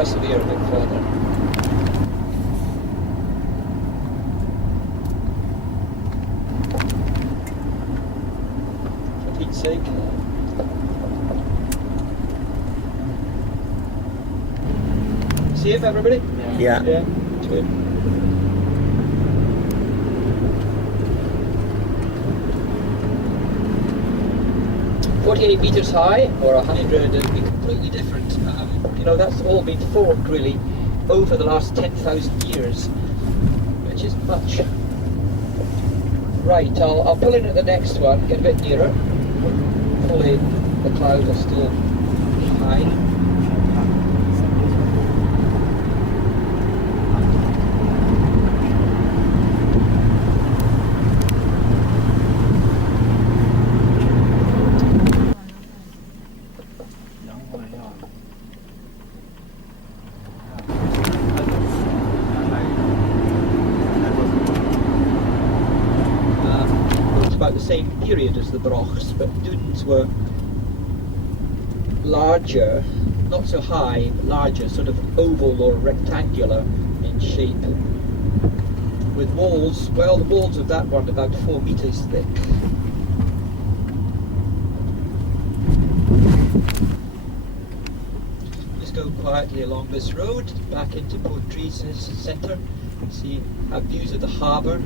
persevere a bit further. For Pete's sake. See him, everybody? Yeah. Yeah. Good. $48 meters high or 100 would be completely different. You know, that's all been forked really over the last 10,000 years, which is much. Right, I'll pull in at the next one, get a bit nearer. Hopefully the clouds are still high. About the same period as the Brochs, but dunes were larger, not so high, but larger, sort of oval or rectangular in shape, with walls, well, the walls of that one about 4 meters thick. Just go quietly along this road, back into Portree's centre, see, have views of the harbour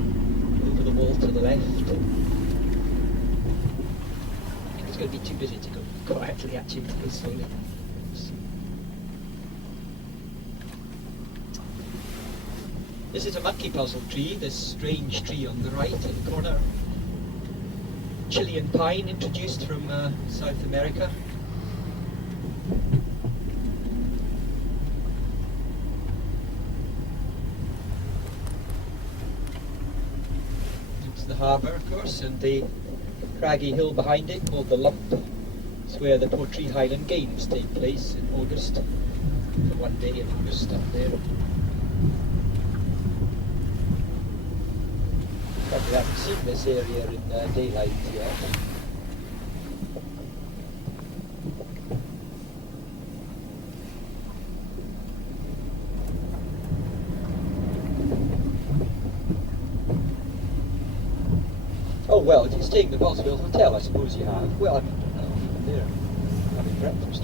over the wall to the left. It's going to be too busy to go quietly, actually, to go slowly. This is a monkey puzzle tree, this strange tree on the right in the corner. Chilean pine, introduced from South America. It's the harbour, of course, and the craggy hill behind it called the Lump. It's where the Portree Highland Games take place in August, for one day in August up there. Probably haven't seen this area in daylight yet. Oh well, if you're staying at the Boswell Hotel, I suppose you have. Well, I mean, there, having breakfast.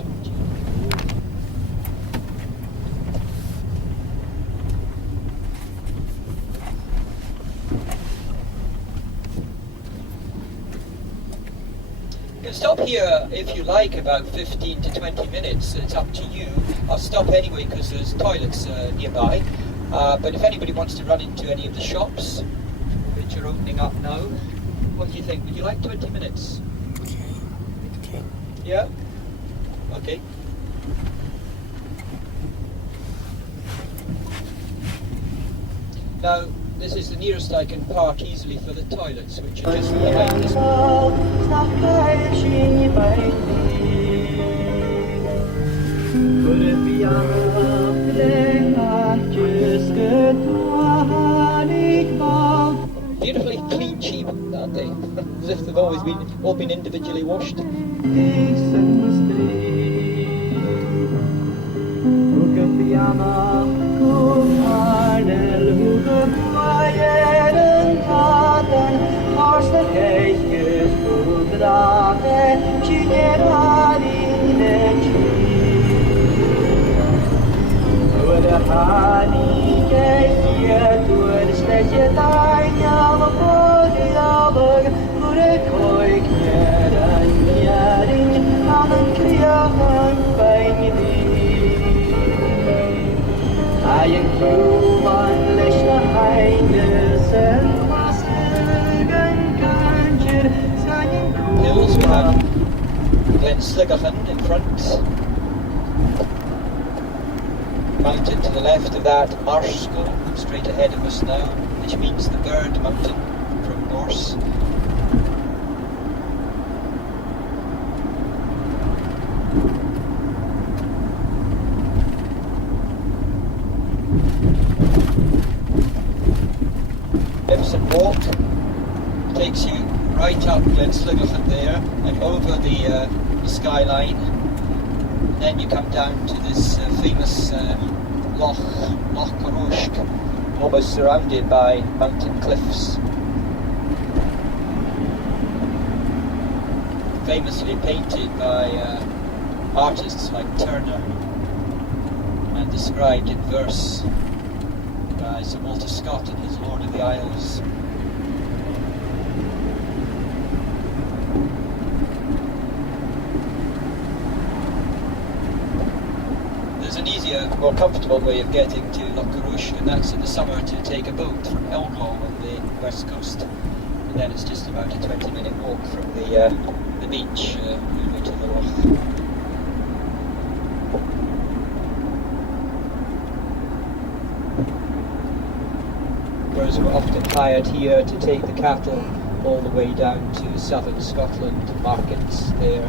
You can stop here if you like about 15 to 20 minutes, it's up to you. I'll stop anyway because there's toilets nearby. But if anybody wants to run into any of the shops, which are opening up now, what do you think? Would you like 20 minutes? Okay. Yeah? Okay. Now, this is the nearest I can park easily for the toilets, which are just behind this one. Beautifully clean sheep, aren't they? As if they've always all been individually washed. Hills, we have Glen in front. Mountain to the left of that, Arsko, straight ahead of us now, which means the Bird Mountain from Norse. Gibson Walk takes you right up Glen there and over the skyline then you come down to this famous Loch Carnoch, almost surrounded by mountain cliffs. Famously painted by artists like Turner and described in verse by Sir Walter Scott in his Lord of the Isles. There's an easier, more comfortable way of getting to Loch Carnoch, and that's in the summer to take a boat from Elglaw on the west coast, and then it's just about a 20-minute walk from the beach over to the loch. Whereas we're often hired here to take the cattle all the way down to southern Scotland, markets there,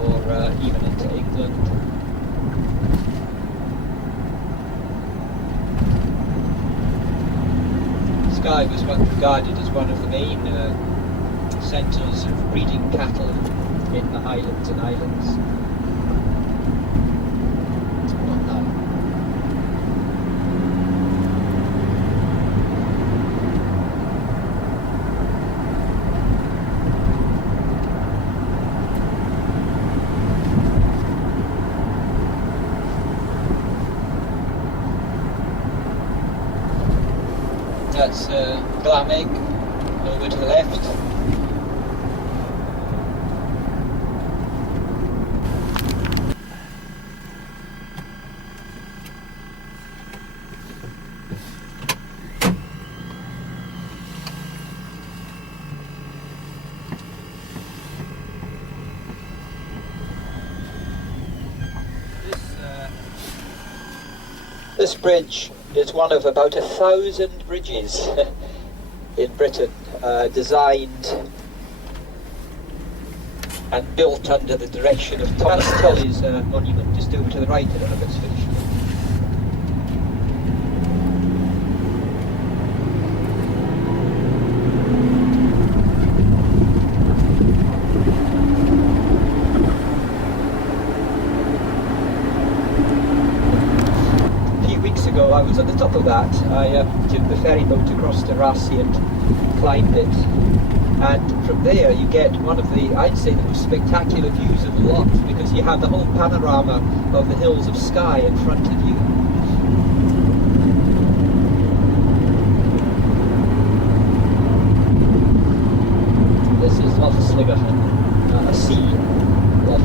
or even into England. Skye was regarded as one of the main centres of breeding cattle in the Highlands and Islands. Not now. That's Glamig over to the left. This bridge is one of about 1,000 bridges in Britain, designed and built under the direction of Thomas Tully's monument, just over to the right. I don't know if it's finished. I was at the top of that. I took the ferry boat across to Rassie and climbed it, and from there you get one of the, I'd say, the most spectacular views of the lot, because you have the whole panorama of the hills of Skye in front of you. This is Loch Sligahan, a sea loch.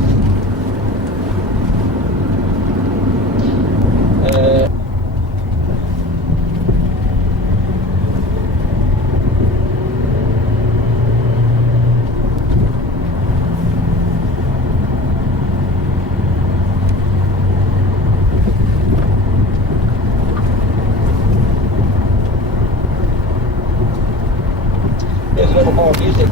There's a little more music.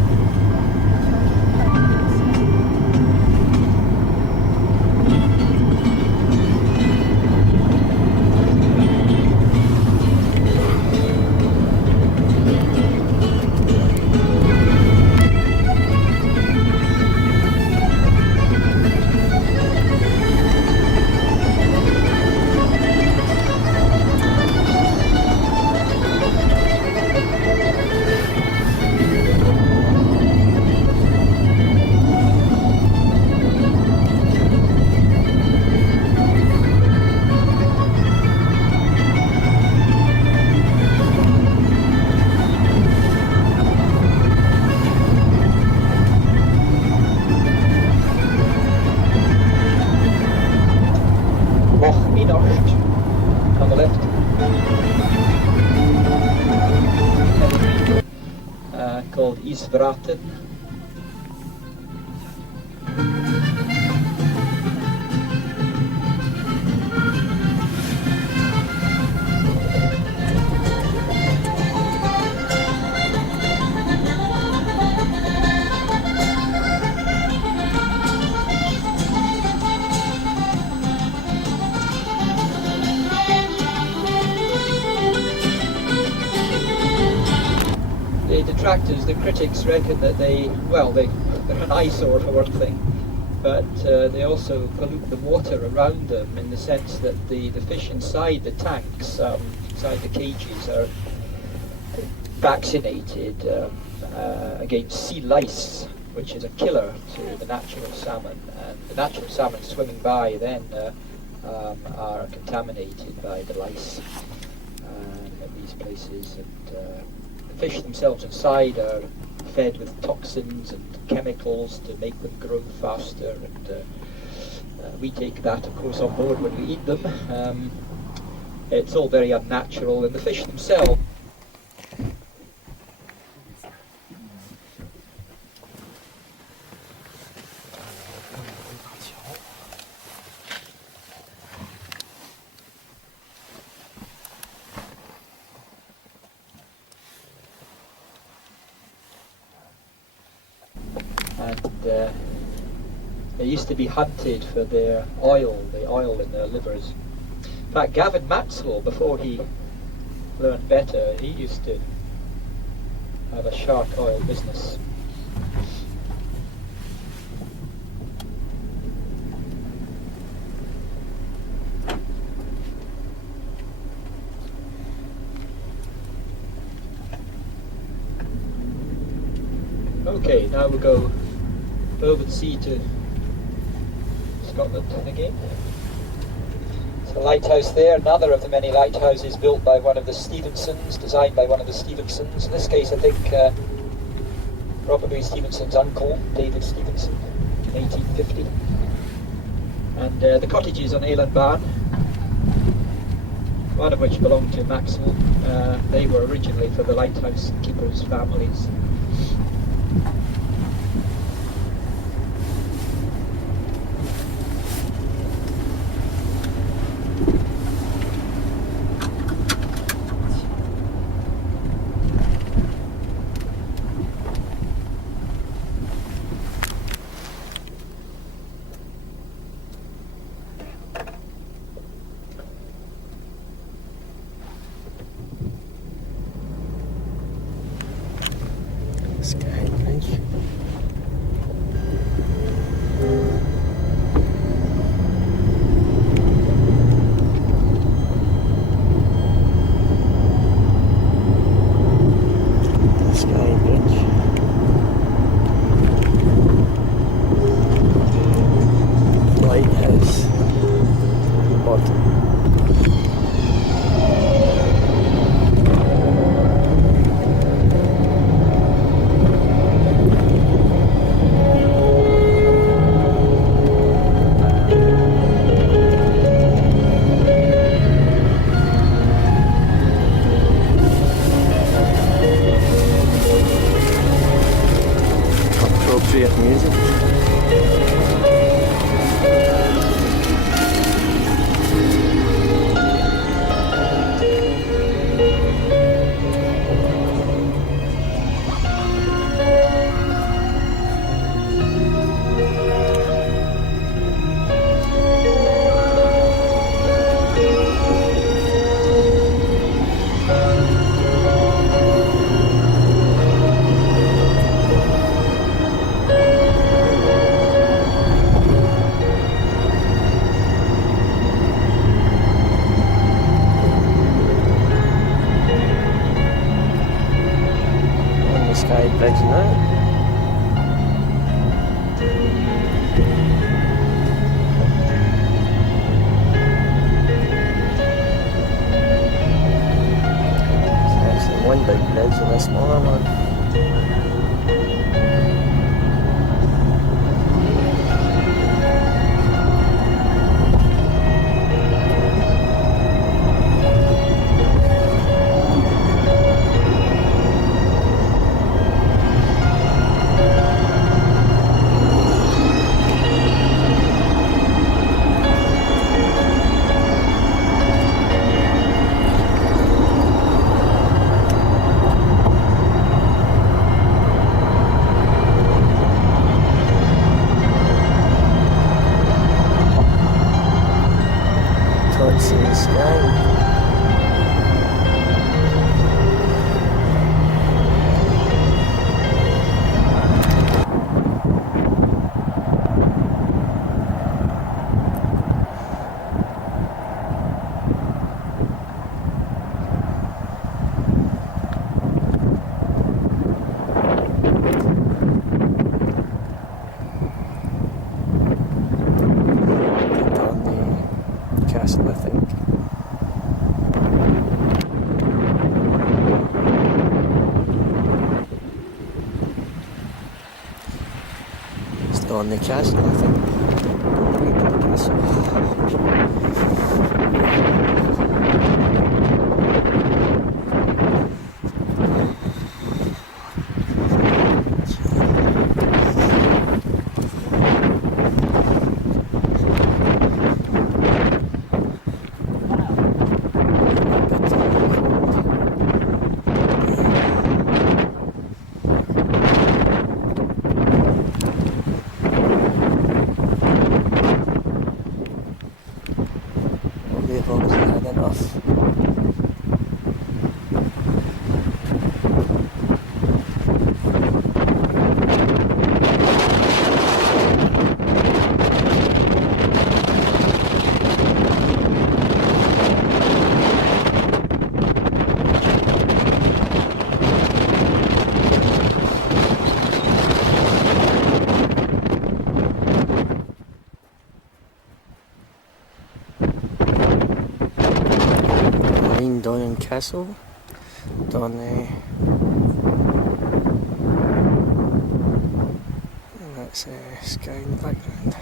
On the left, called Isvraten. The detractors, the critics, reckon that they're an eyesore for one thing, but they also pollute the water around them in the sense that the fish inside the tanks, inside the cages, are vaccinated against sea lice, which is a killer to the natural salmon, and the natural salmon swimming by then are contaminated by the lice at these places, and the fish themselves inside are fed with toxins and chemicals to make them grow faster, and we take that of course on board when we eat them. It's all very unnatural, and the fish themselves they used to be hunted for their oil, the oil in their livers. In fact, Gavin Maxwell, before he learned better, he used to have a shark oil business. Okay, now we'll go over the sea to Scotland again. It's a lighthouse there, another of the many lighthouses built by one of the Stevensons, designed by one of the Stevensons. In this case, I think probably Stevenson's uncle, David Stevenson, in 1850. And the cottages on Eilean Barn, one of which belonged to Maxwell, they were originally for the lighthouse keepers' families. Skye Bridge. Skye Bridge. Lighthouse. Bottom. Appropriate music. Skye Bridge now. So actually one big bridge and a smaller one. On the castle, I think. The castle. They've obviously had enough. Down in Castle, down there, and that's Skye in the background.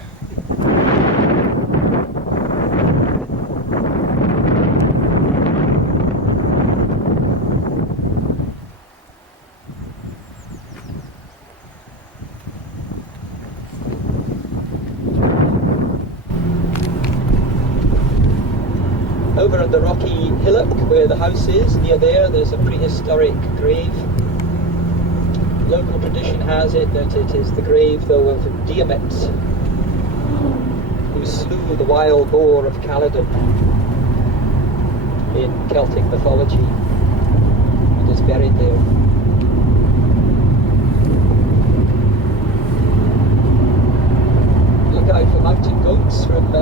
Over on the rocky hillock where the house is, near there's a prehistoric grave. Local tradition has it that it is the grave, though, of Diamet, who slew the wild boar of Caledon in Celtic mythology, and is buried there. Look out for mountain goats from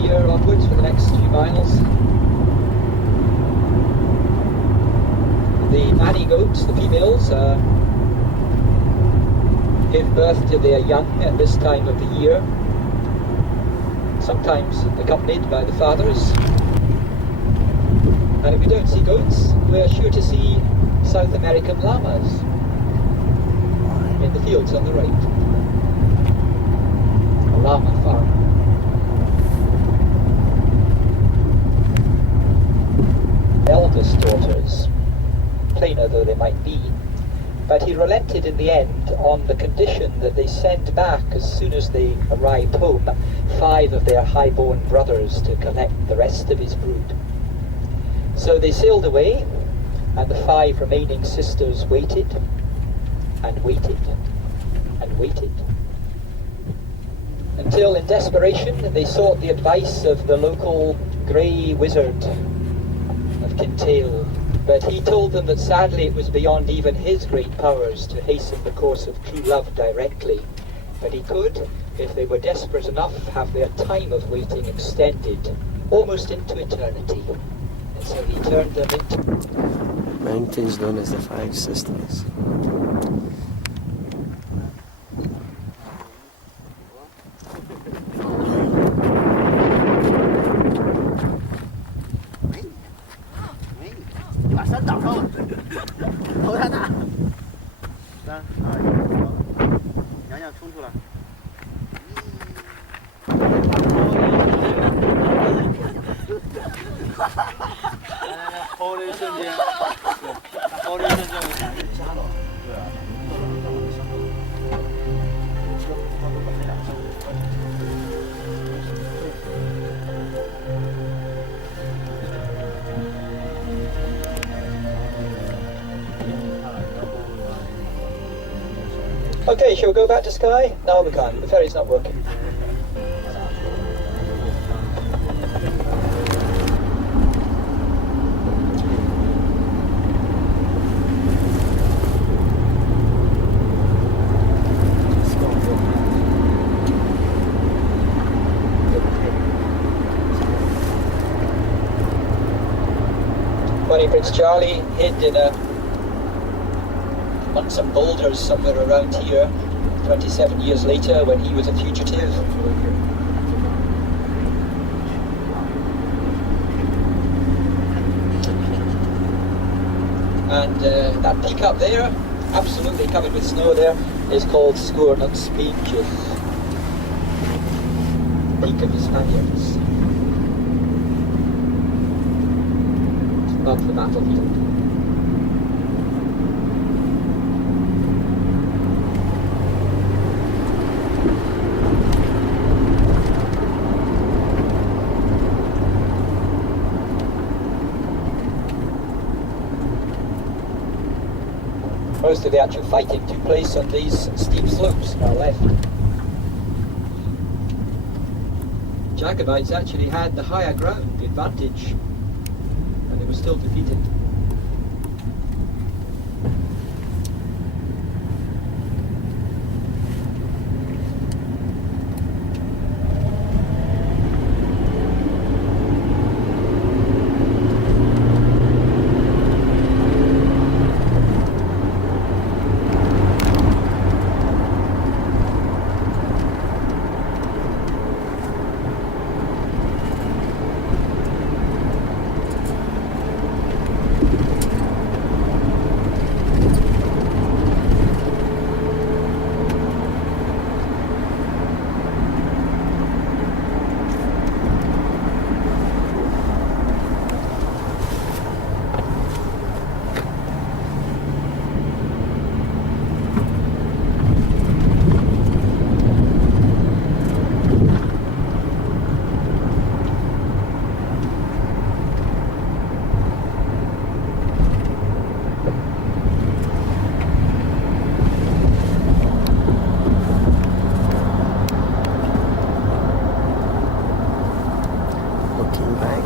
here onwards for the next few miles. The nanny goats, the females, give birth to their young at this time of the year, sometimes accompanied by the fathers. And if we don't see goats, we're sure to see South American llamas in the fields on the right. A llama farm. Eldest daughters, plainer though they might be, but he relented in the end on the condition that they send back, as soon as they arrived home, 5 of their high-born brothers to collect the rest of his brood. So they sailed away, and the 5 remaining sisters waited, and waited, and waited, until in desperation they sought the advice of the local grey wizard of Kintail. But he told them that sadly it was beyond even his great powers to hasten the course of true love directly. But he could, if they were desperate enough, have their time of waiting extended almost into eternity. And so he turned them into mountains known as the 5 Sisters. Okay, shall we go back to Skye? No, we can't. The ferry's not working. Funny, Prince Charlie hid in on some boulders somewhere around here 27 years later when he was a fugitive. And that peak up there, absolutely covered with snow there, is called Sgwr not Speeches, Peak of the Spaniards, above the battlefield. Most of the actual fighting took place on these steep slopes on our left. Jacobites actually had the higher ground, the advantage, and they were still defeated. Looking back.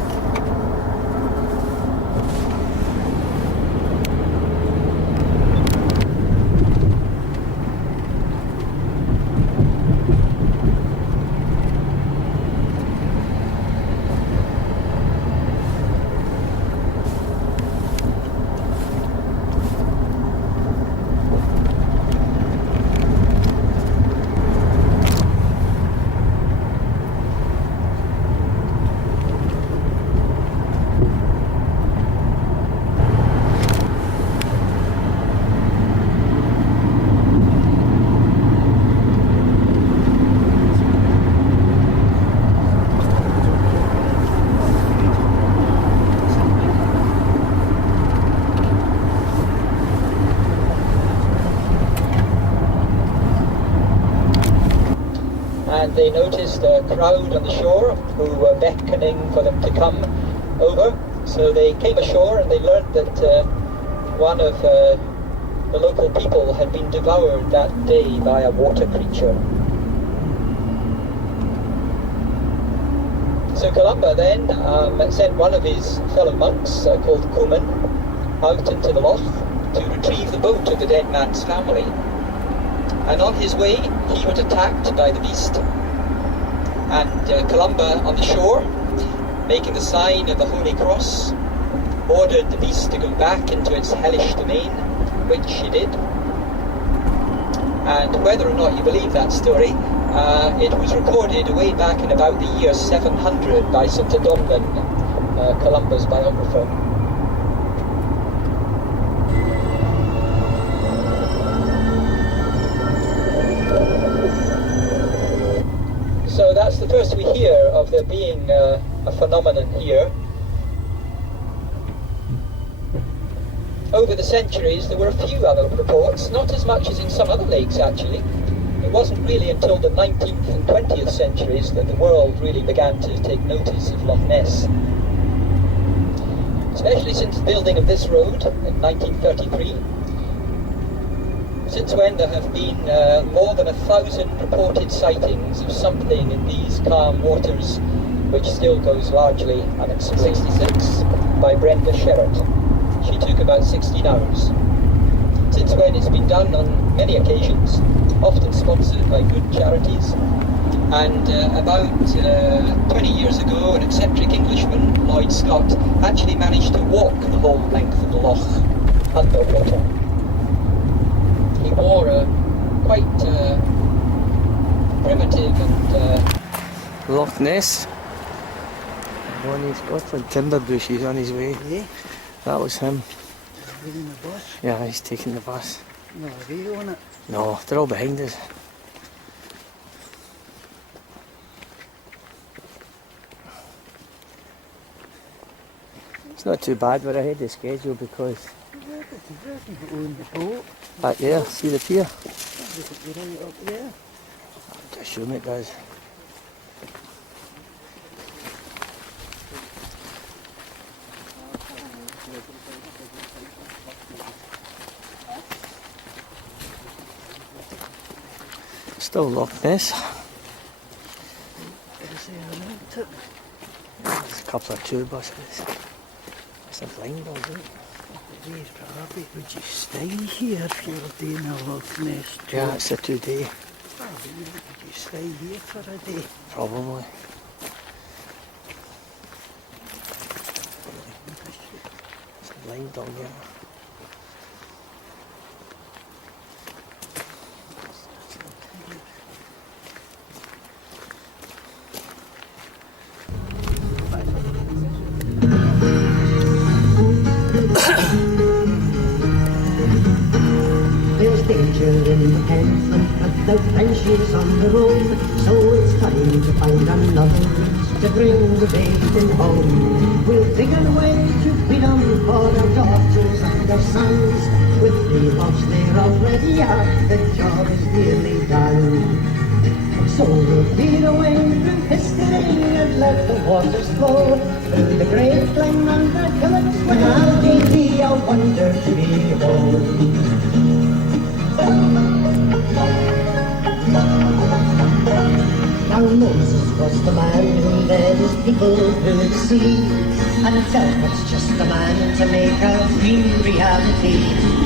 And they noticed a crowd on the shore who were beckoning for them to come over. So they came ashore and they learned that one of the local people had been devoured that day by a water creature. So Columba then sent one of his fellow monks, called Cumin, out into the loch to retrieve the boat of the dead man's family. And on his way, he was attacked by the beast. And Columba on the shore, making the sign of the Holy Cross, ordered the beast to go back into its hellish domain, which he did. And whether or not you believe that story, it was recorded way back in about the year 700 by St. Adomnan, Columba's biographer. So that's the first we hear of there being a phenomenon here. Over the centuries there were a few other reports, not as much as in some other lakes actually. It wasn't really until the 19th and 20th centuries that the world really began to take notice of Loch Ness. Especially since the building of this road in 1933. Since when there have been more than 1,000 reported sightings of something in these calm waters, which still goes largely unexplained. 66 by Brenda Sherratt. She took about 16 hours. Since when it's been done on many occasions, often sponsored by good charities. And about 20 years ago, an eccentric Englishman, Lloyd Scott, actually managed to walk the whole length of the loch underwater. He wore a quite primitive and... Loch Ness. One he's got for timber bushes on his way. Yeah, That was him. he's in the bus. Yeah, he's taking the bus. No, radio on it. No, they're all behind us. It's not too bad, we're ahead of schedule because back there, see the pier? I assume it does. Still Loch Ness. There's a couple of tour buses. It's a blind dog, isn't it? Would you stay here if you were doing a Loch Ness tour? Yeah, it's a 2-day. Would you stay here for a day? Probably. It's a blind dog, yeah. There's danger in the pen, but the friendships on the road, so it's time to find another route to bring the baby home. We'll dig our way to freedom for our daughters and our sons. With 3 months there already are, the job is nearly done. So we'll lead away through history and let the waters flow through the great glen and the hillocks when I'll be a wonder to behold. Now Moses was the man who led his people through the sea, and Zelma's just the man to make a dream reality.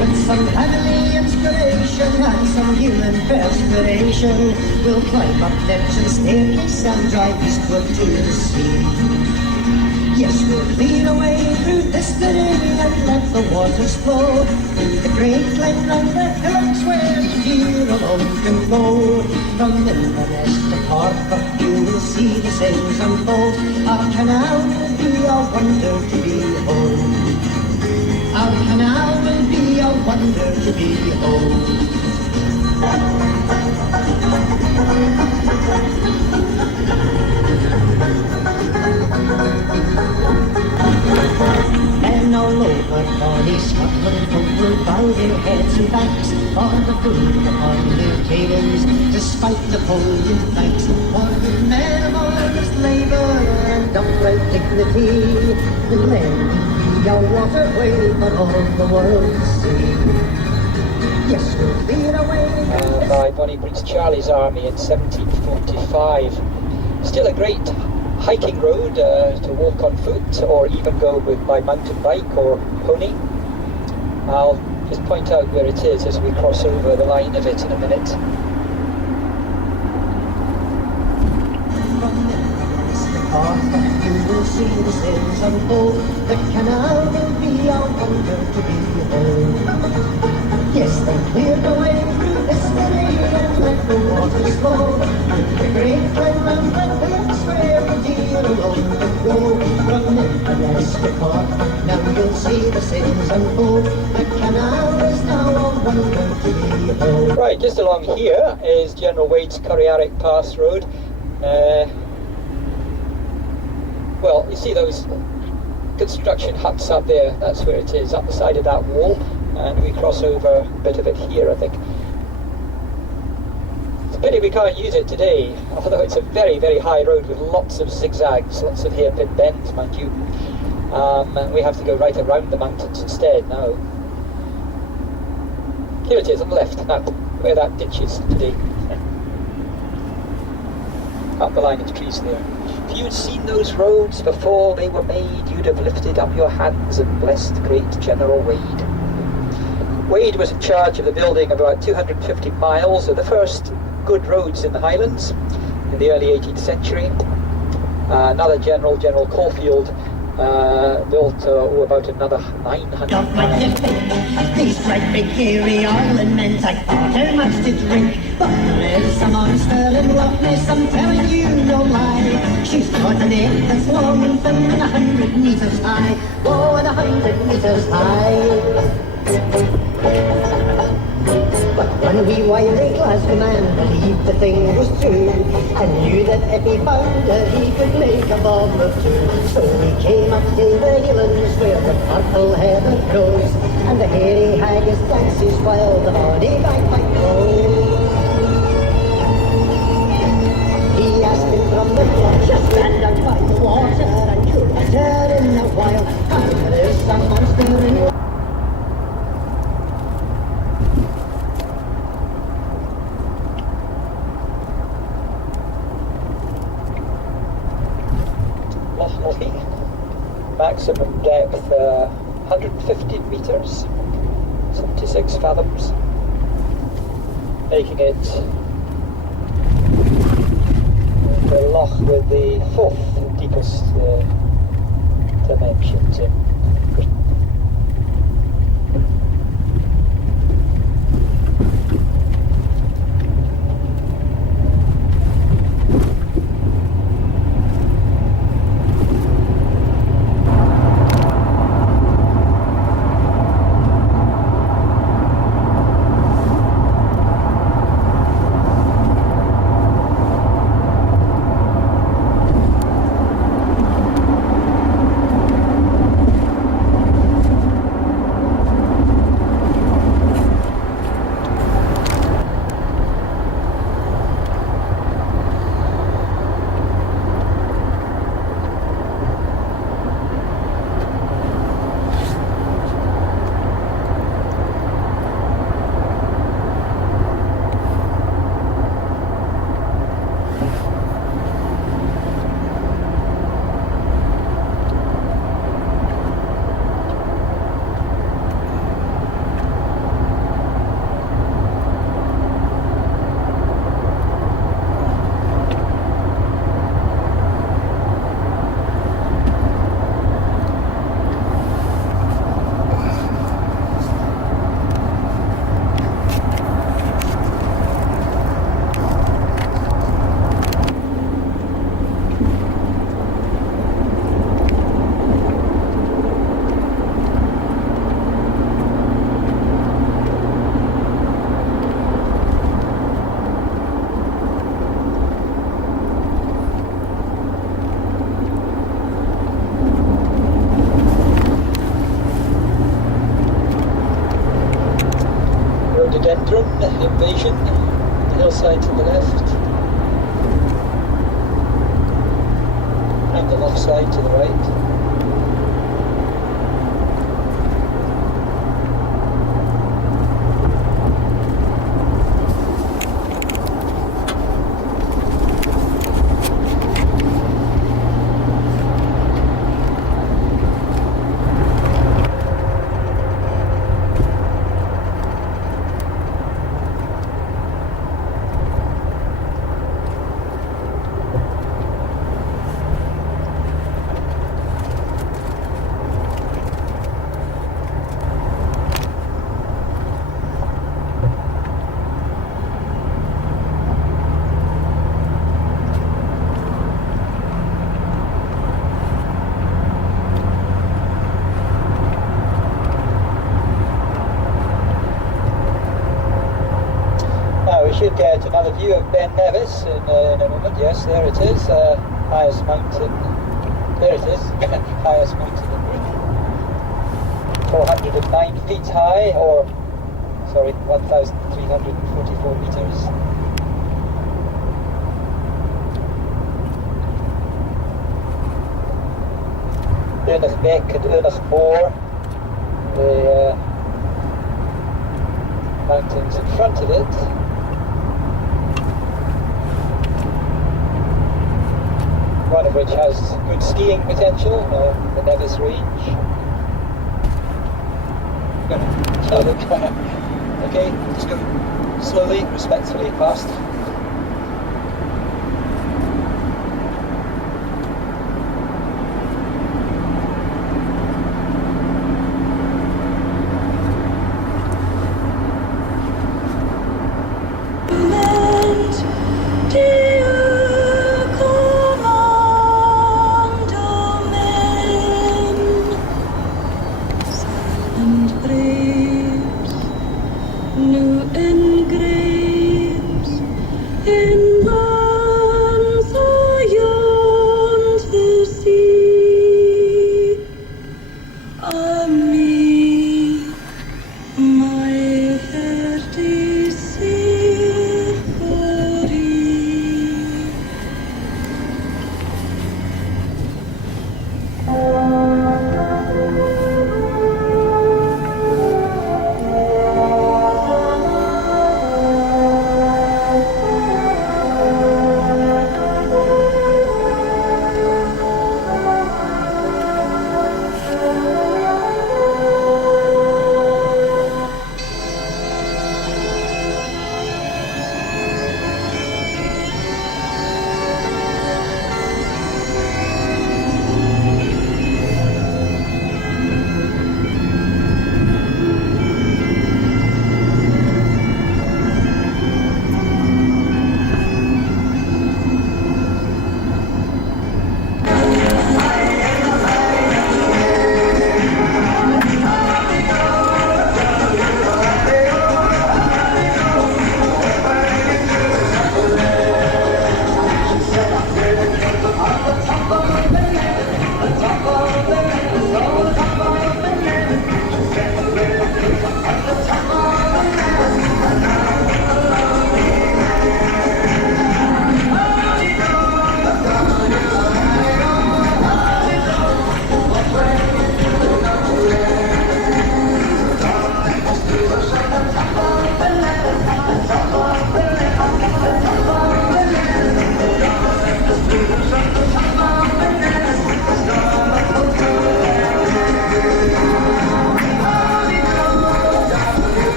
With some heavenly inspiration and some human perspiration, we'll climb up Neptune's staircase and drive eastward to the sea. Yes, we'll lead away through history and let the waters flow through the great glen and the hillocks where the deer alone can go. From Inverness to Cork, you will see the sails unfold. Our canal will be a wonder to behold. Our canal will be a wonder to behold. Men all over bonny Scotland folk will bow their heads and backs for the food upon their tables, despite the Napoleon thanks. For the men of honest labour and upright dignity, the glen will be a waterway for all the world to see. Yes, we'll lead away by Bonnie Prince Charlie's army in 1745. Still a great hiking road to walk on foot or even go by mountain bike or pony. I'll just point out where it is as we cross over the line of it in a minute. You will see the sails unfold. The canal will be a wonder to behold. Yes, they cleared the way through history and let the waters flow. The great glen and the hillocks where the deer alone can go. From Inverness to Cork, now you'll see the sails unfold. The canal is now a wonder to behold. Right, just along here is General Wade's Corriaric Pass Road. Well, you see those construction huts up there, that's where it is, up the side of that wall, and we cross over a bit of it here, I think. It's a pity we can't use it today, although it's a very, very high road with lots of zigzags, lots of hairpin bends, mind you. And we have to go right around the mountains instead now. Here it is on the left, now, where that ditch is today. Up the line of trees there. If you'd seen those roads before they were made, you'd have lifted up your hands and blessed great General Wade. Wade was in charge of the building of about 250 miles of the first good roads in the Highlands in the early 18th century. Another general, General Caulfield, built about another 900 Don't like to think, these great big hairy island men take far too much to drink. But there is a monster in Loch Ness, I'm telling you no lie. She's got a neck that's long and thin and 100 meters high. Oh, and 100 meters high. One wee wily Glasgow man believed the thing was true, and knew that if he found her he could make a bomb of two. So he came up to the Highlands where the purple heather grows, and the hairy haggis dances while the bonny bagpipe blows. He asked him from the floor, just stand down by the water, and you'll return in a while. And there's some monster in your maximum depth 115 metres, 76 fathoms, making it the loch with the fourth deepest dimensions in. Invasion, the hillside to the left, and the loch side to the right. We should get another view of Ben Nevis in a moment. Yes, there it is, highest mountain. There it is, highest mountain in Britain. 409 feet high, or sorry, 1,344 metres. Unach Beck and Unach Moor, the mountains in front of it. One of which has good skiing potential, the Nevis Range. Okay, just go slowly, respectfully past. New and Inland so yonder sea, me, my heart is safe for thee.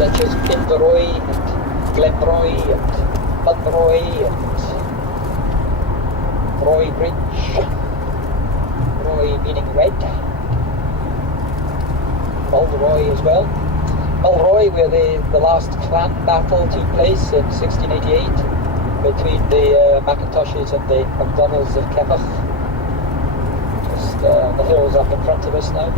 Such as Inveroy and Glenroy and Bunroy and Roy Bridge, Roy meaning red, Mulroy as well. Mulroy, where the last clan battle took place in 1688 between the Macintoshes and the MacDonalds of Keppoch. Just the hills up in front of us now.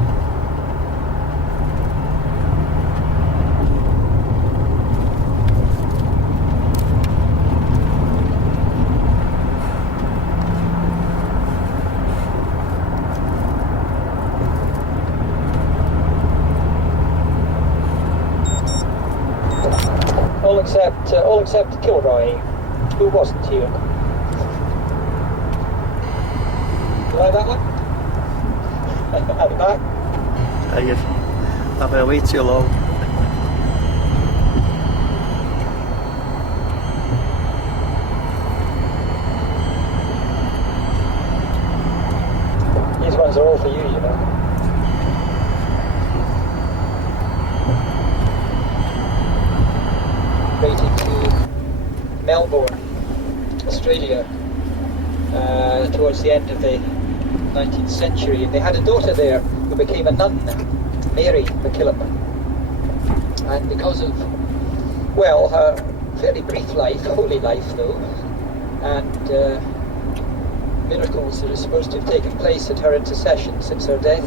All except Kilroy, who wasn't here. You like that one? At the back? I've been way too long. These ones are all for you, you know. Rated to Melbourne, Australia, towards the end of the 19th century. They had a daughter there who became a nun, Mary McKillop. And because of, well, her fairly brief life, holy life though, and miracles that are supposed to have taken place at her intercession since her death,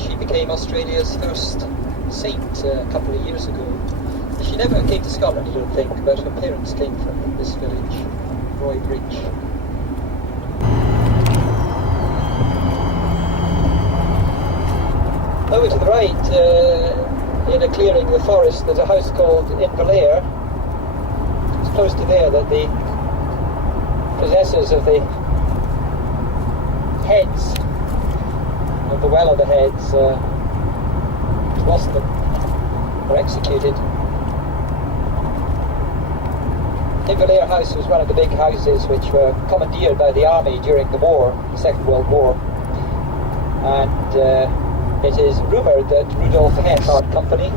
she became Australia's first saint a couple of years ago. She never came to Scotland, I don't think, but her parents came from this village, Roy Bridge. Over to the right, in a clearing in the forest, there's a house called Inverlair. It's close to there that the possessors of the heads, of the Well of the Heads, lost them, were executed. Inverlair House was one of the big houses which were commandeered by the army during the war, the Second World War. And it is rumoured that Rudolph Hess Company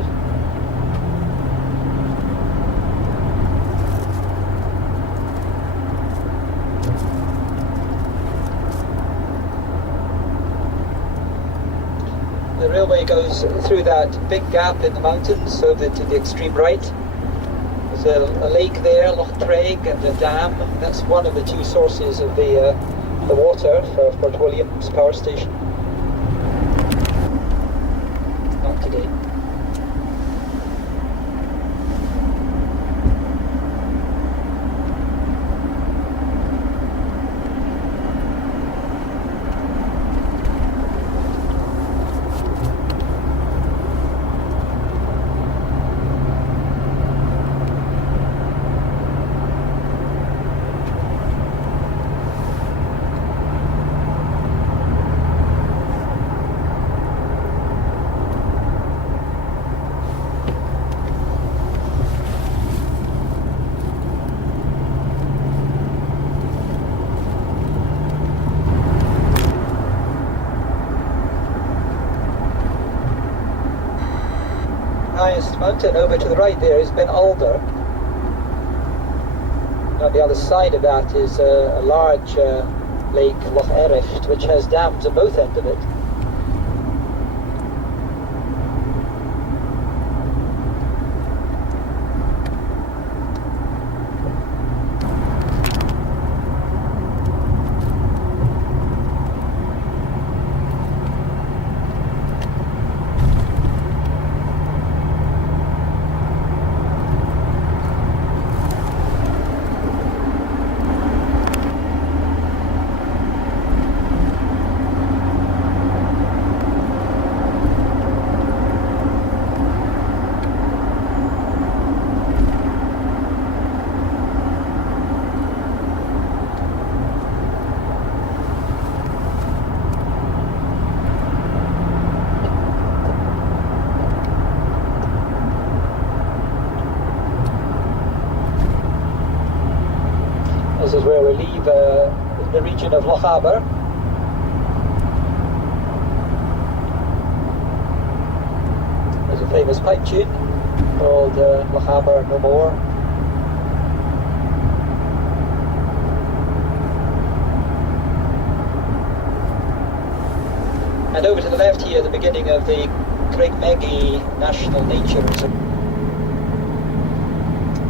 it goes through that big gap in the mountains over to the extreme right. There's a lake there, Loch Craig, and a dam. That's one of the two sources of the water for Fort William's power station. Not today. Highest mountain over to the right there is Ben Alder. And on the other side of that is a large lake, Loch Ericht, which has dams at both ends of it. This is where we leave the region of Loch Aber. There's a famous pipe tune called Loch Aber No More. And over to the left here, the beginning of the Craigmeggy National Nature Reserve.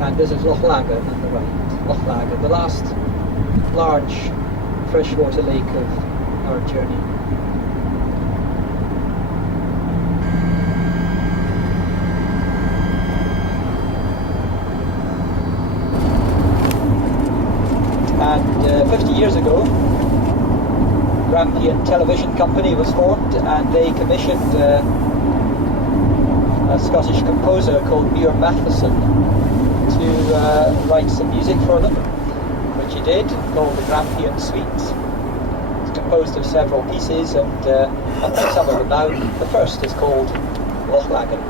And this is Loch Laggan on the right. Loch Laggan, the last large freshwater lake of our journey. And 50 years ago, Grampian Television Company was formed, and they commissioned a Scottish composer called Muir Matheson to write some music for them, which he did, called the Grampian Suite. It's composed of several pieces, and I'll play some of them now. The first is called Loch Laggan.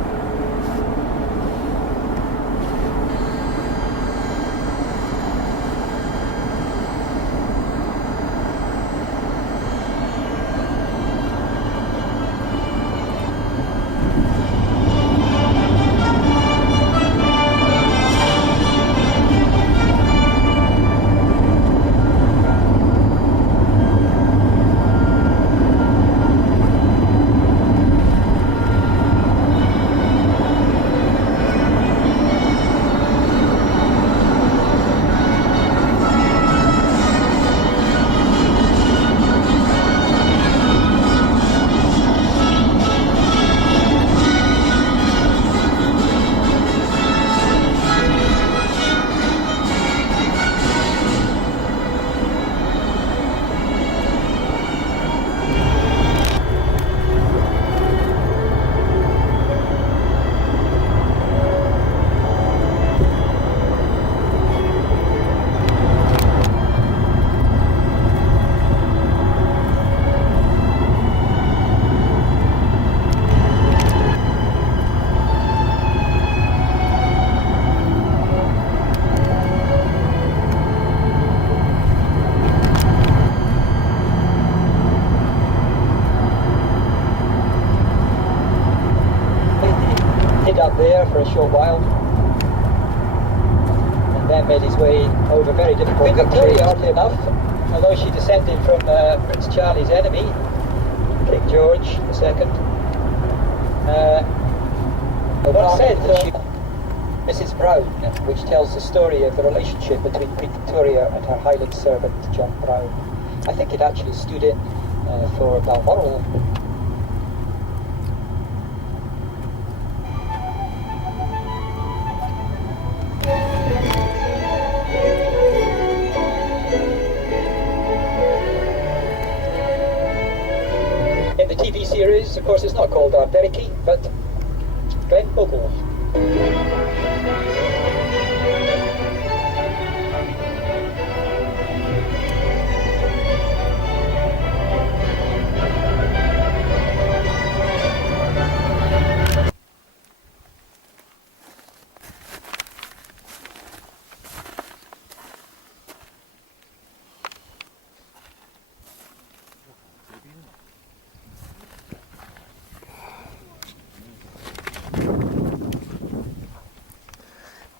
Up there for a short while, and then made his way over very difficult Queen Victoria, oddly enough, although she descended from Prince Charlie's enemy, King George II. What said Mrs. Brown, which tells the story of the relationship between Queen Victoria and her Highland servant John Brown. I think it actually stood in for Balmoral. In the TV series, of course, it's not called Derricky, but Glen Bogle.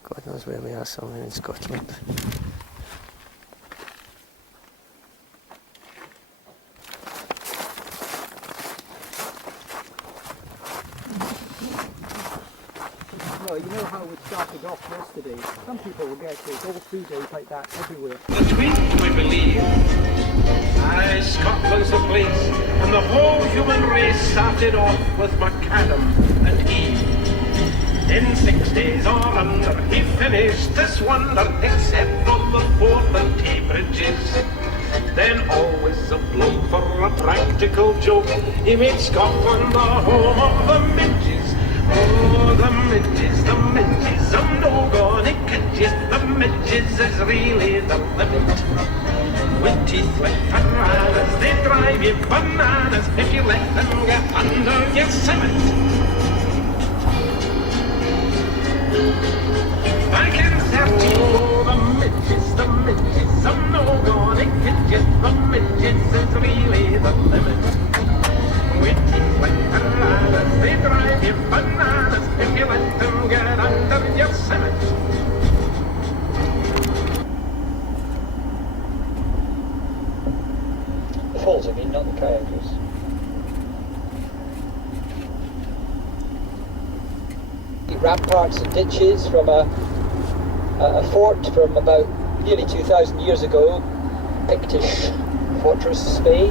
God knows where we are, somewhere in Scotland. Well, you know how it started off yesterday. Some people will get it all 3 days like that everywhere. The tweet, we believe. Aye, Scotland's the place, and the whole human race started off with Macadam and Eve. In 6 days or under, he finished this wonder, except on the Forth and Tay bridges. Then always a bloke for a practical joke, he made Scotland the home of the midges. Oh, the midges, I'm no gonna kid you. The midges is really the limit. With teeth like piranhas, they drive you bananas if you let them get under your summit. Back in 13, oh, the midges, I'm no gonna kid you. The midges is really the limit. With teeth like piranhas, they drive you bananas if you let them get under your summit. The falls, I mean, not the kayakers. The ramparts and ditches from a fort from about nearly 2,000 years ago, Pictish fortress Skye,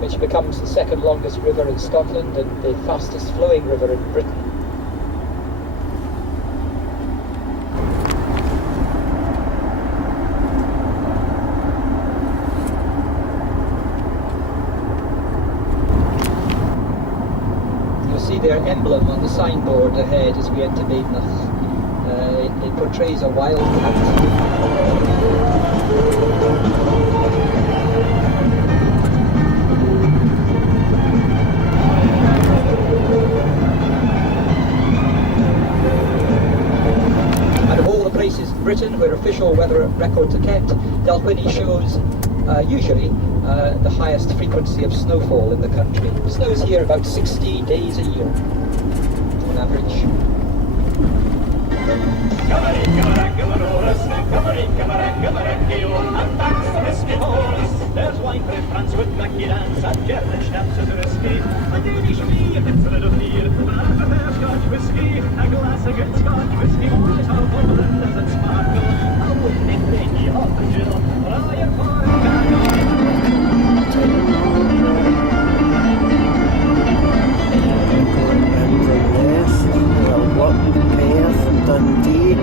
which becomes the second longest river in Scotland and the fastest flowing river in Britain. You'll see their emblem on the signboard ahead as we enter Maidenough. It portrays a wild cat. Places in Britain where official weather records are kept, Dalwhinnie shows usually the highest frequency of snowfall in the country. It snows here about 60 days a year on average. There's wine for France with Mackie dance and German schnapps as a whiskey. A Danish beer, a little of beer, and a fair Scotch whiskey. A glass of good Scotch whiskey, always how bubbling does it sparkle. I wouldn't it make you hot and chill, or all your foreign cargo. Dundee.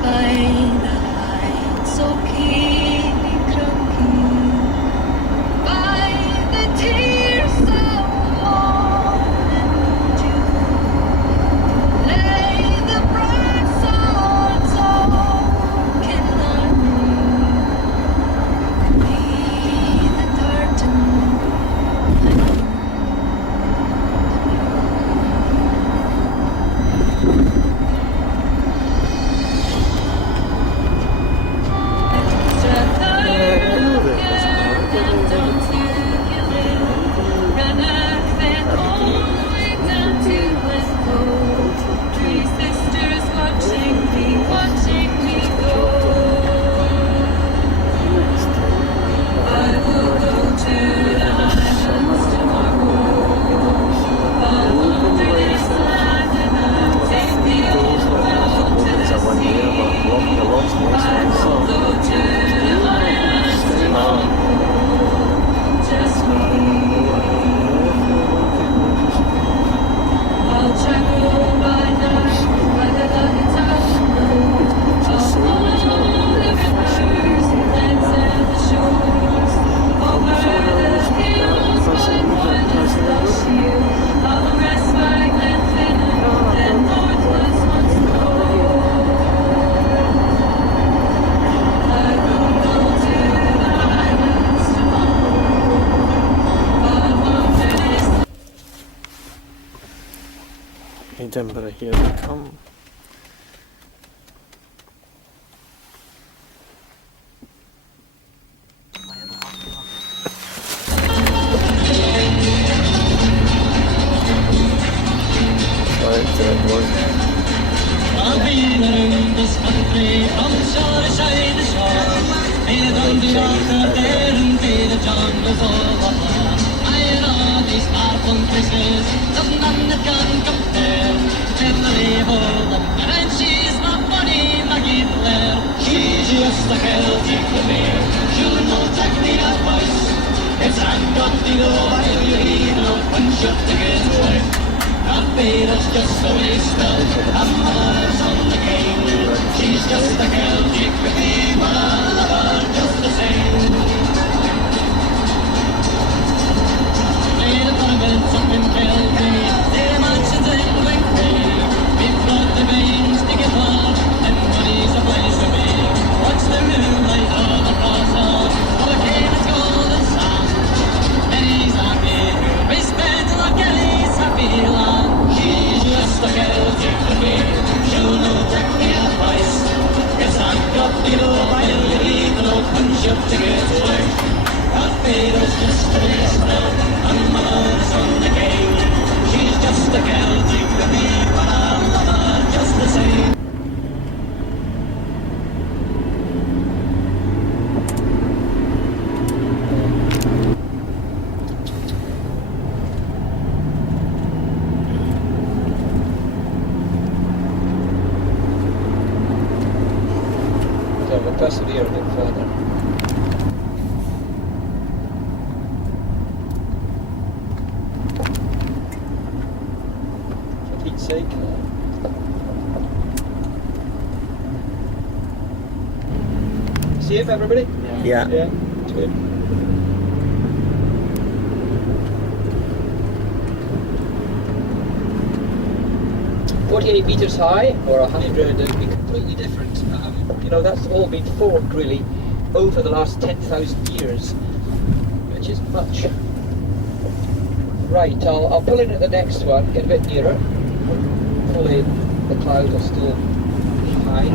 By the September, here they come. I've been around this country from shore to shore to shore. Been down the water there and been the jungles all afar. I know these far countries, there's none that can compare. Generally hold them, and she's my Bonnie Maggie Blair. She's just a Celtic mare, she'll not take the advice. It's I'm got to go while you eat no punch up to get away. Rafferty's just a waster, and mother's on the game. She's just a Celtic baby, but I love her just the same. Made a tournament up in Kelty, their mansions in Winkey. We've got the veins to get hard, and money's a place to be. Watch the moonlight on the plaza, all the Canaan's golden sand. And he's happy, we spend like Kelly's happy land. She's just a Celtic baby, she'll not take the advice. Yes, I've got to go while you eat an old punch up to get away. Rafferty's just a waster, and mother's on the game. She's just a Celtic baby, but I love her just the same. So we'll persevere a bit further. For Pete's sake. See him, everybody? Yeah. Yeah, it's good. "48 metres high or 100 would be completely different. You know, that's all been formed really over the last 10,000 years, which is much. Right, I'll pull in at the next one, get a bit nearer. Hopefully the clouds are still high.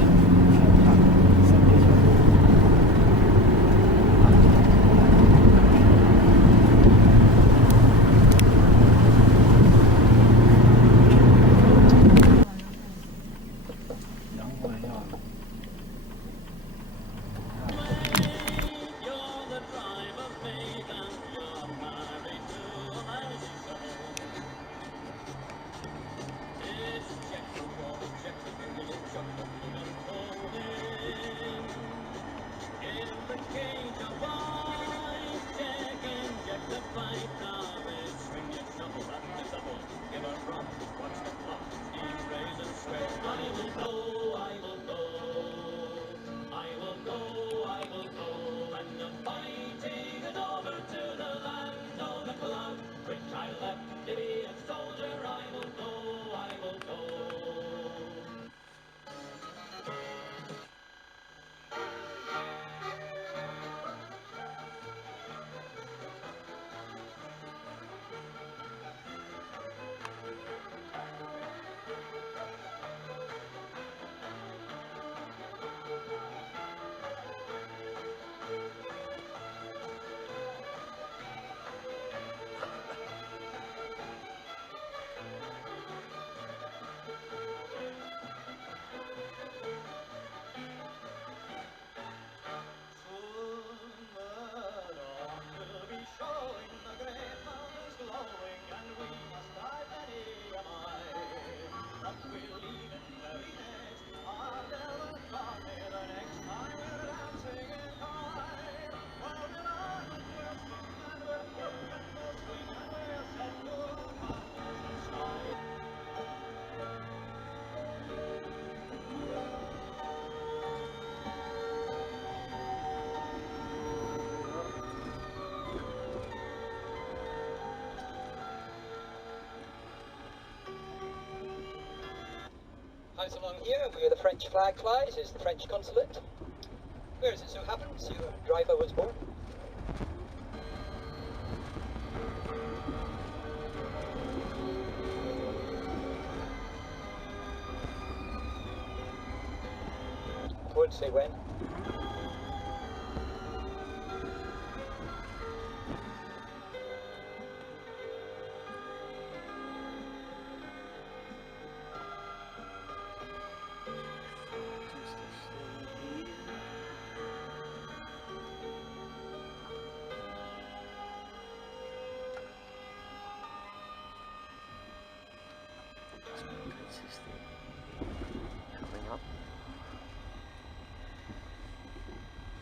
House along here where the French flag flies is the French consulate. Where as it so happens, your driver was born. won't say when. Coming up.